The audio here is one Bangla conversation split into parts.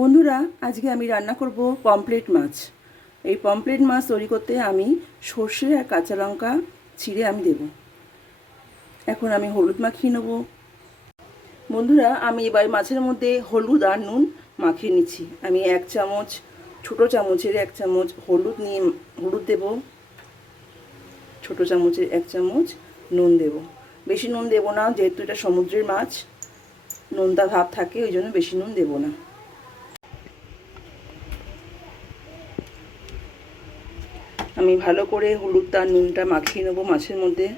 বন্ধুরা, আজকে আমি রান্না করব পমফ্রেট মাছ। এই পমফ্রেট মাছ তৈরি করতে আমি সর্ষে আর কাঁচা লঙ্কা ছিঁড়ে আমি দেব। এখন আমি হলুদ মাখিয়ে নেব। বন্ধুরা, আমি এবার মাছের মধ্যে হলুদ আর নুন মাখিয়ে নিচ্ছি। আমি 1 চামচ, ছোটো চামচের 1 চামচ হলুদ নিয়ে হলুদ দেব। ছোটো চামচের 1 চামচ নুন দেব। বেশি নুন দেব না, যেহেতু এটা সমুদ্রের মাছ, নুনটা ভাব থাকে, ওই জন্য বেশি নুন দেব না। আমি ভালো করে হলুদটা নুনটা মাখিয়ে নেবো মাছের মধ্যে।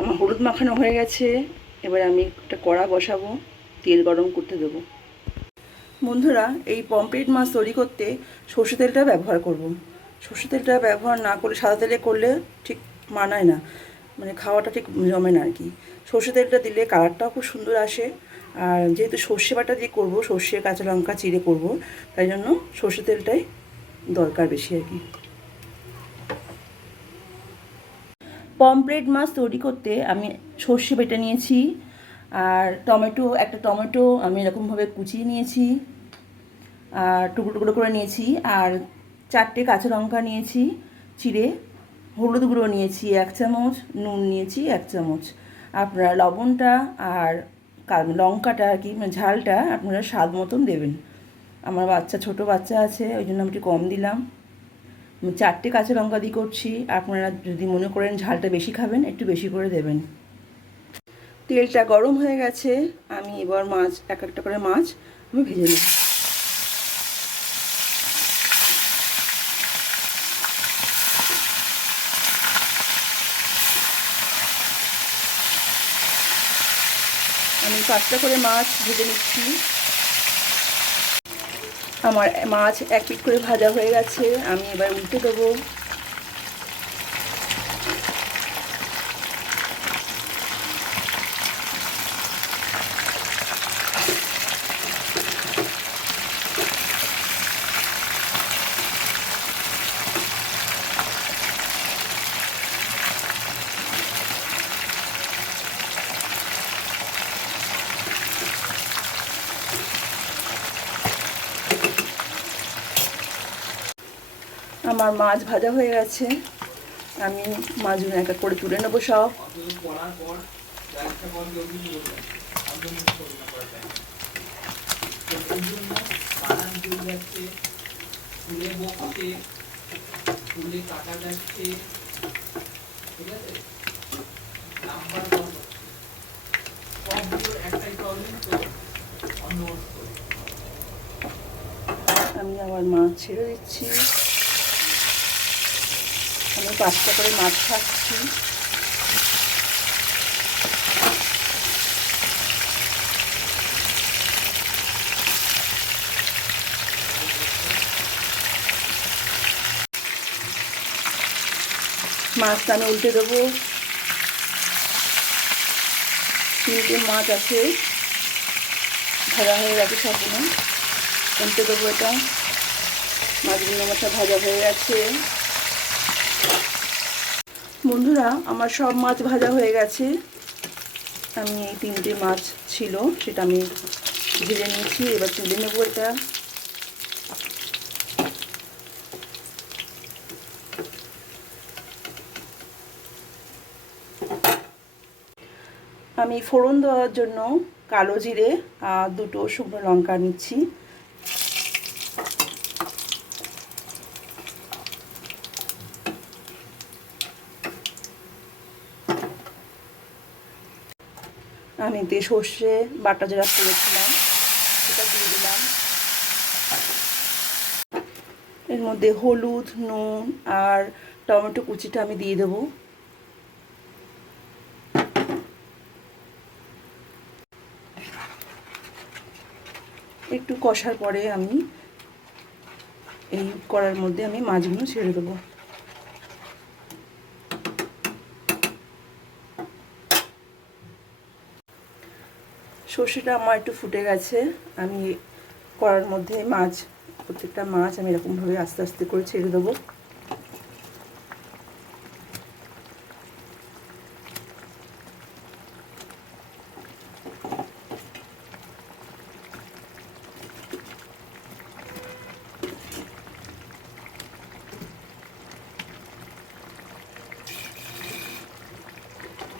আমার হলুদ মাখানো হয়ে গেছে। এবার আমি একটা কড়া বসাবো, তেল গরম করতে দেবো। বন্ধুরা, এই পমফ্রেট মাছ তৈরি করতে সর্ষে তেলটা ব্যবহার করব। সর্ষে তেলটা ব্যবহার না করলে, সাদা তেলে করলে ঠিক মানায় না, মানে খাওয়াটা ঠিক জমে না আর কি। সর্ষে তেলটা দিলে কালারটাও খুব সুন্দর আসে। আর যেহেতু সর্ষে বাটা দিয়ে করবো, সর্ষে কাঁচা লঙ্কা চিড়ে করব, তাই জন্য সর্ষে তেলটাই দরকার বেশি আর কি। পমফ্রেট মাছ তৈরি করতে আমি সর্ষে বেটে নিয়েছি, আর একটা টমেটো আমি এরকমভাবে কুচিয়ে নিয়েছি আর টুকরো টুকরো করে নিয়েছি, আর 4টে কাঁচা লঙ্কা নিয়েছি চিড়ে, হলুদ গুঁড়ো নিয়েছি 1 চামচ, নুন নিয়েছি 1 চামচ। আপনারা লবণটা আর লঙ্কাটা আর কি, মানে ঝালটা আপনারা স্বাদ মতন দেবেন। আমার ছোটো বাচ্চা আছে, ওই জন্য আমি একটু কম দিলাম। 4টে কাঁচা লঙ্কা দিয়ে করছি। আপনারা যদি মনে করেন ঝালটা বেশি খাবেন, একটু বেশি করে দেবেন। তেলটা গরম হয়ে গেছে, আমি এবার মাছ একটা করে মাছ আমি ভেজে নেব। আমি 5টা করে মাছ ভেজে নিচ্ছি। আমার মাছ 1 পিঠ করে ভাজা হয়ে গেছে, আমি এবার উল্টে দেবো। আমার মাছ ভাজা হয়ে গেছে, আমি মাছগুলো এক এক করে তুলে নেবো সব। আমি আবার মাছ ছেড়ে দিচ্ছি। আমি 5টা করে মাছ খাচ্ছি। মাছটা আমি উল্টে দেবো। 3টে মাছ আছে, ভাজা হয়ে গেছে সবগুলো, উল্টে দেবো এটা। মাছগুলো আমার সব ভাজা হয়ে গেছে। বন্ধুরা, আমার সব মাছ ভাজা হয়ে গেছে। আমি এই 3টে মাছ ছিল, সেটা আমি ভেজে নিয়েছি। এবার তুলে নেবো এটা। আমি ফোড়ন দেওয়ার জন্য কালো জিরে আর 2টো শুকনো লঙ্কা নিচ্ছি। আমি সর্ষে বাটা যেটা করেছিলাম সেটা দিয়ে দিলাম। এর মধ্যে হলুদ, নুন আর টমেটো কুচিটা আমি দিয়ে দেবো। একটু কষার পরে আমি এই কড়ার মধ্যে আমি মাছগুলো ছেড়ে দেবো। সর্ষেটা আমার একটু ফুটে গেছে। আমি কড়ার মধ্যে প্রত্যেকটা মাছ আমি এরকমভাবে আস্তে আস্তে করে ছেড়ে দেবো।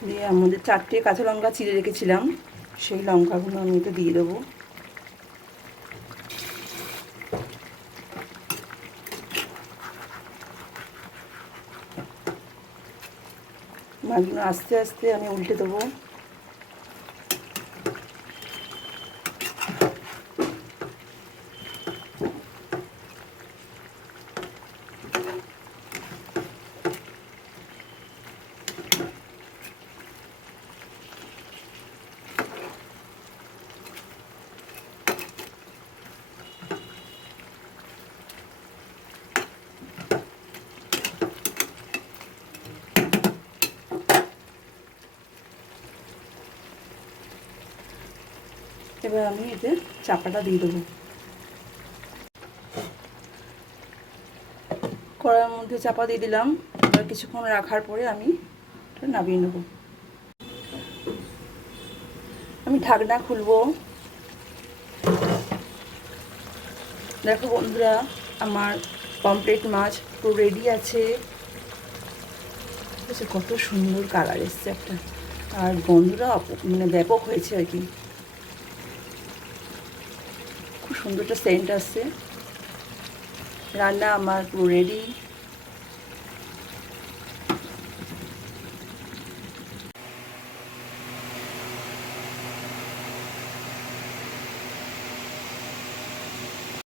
দিয়ে আমাদের 4টে কাঁচা লঙ্কা চিড়ে রেখেছিলাম, সেই লঙ্কাগুলো আমি এটা দিয়ে দেবো। মাছগুলো আস্তে আস্তে আমি উল্টে দেবো। এবার আমি এতে চাপাটা দিয়ে দেবো। কড়াইয়ের মধ্যে চাপা দিয়ে দিলাম। এবার কিছুক্ষণ রাখার পরে আমি এটা নামিয়ে নেব। আমি ঢাকনা খুলবো। দেখো বন্ধুরা, আমার পমফ্রেট মাছ পুরো রেডি আছে। কত সুন্দর কালার এসছে একটা, আর গন্ধটা মানে ব্যাপক হয়েছে আর কি। খুব সুন্দর একটা সেন্ট আসছে। রান্না আমার পুরো রেডি।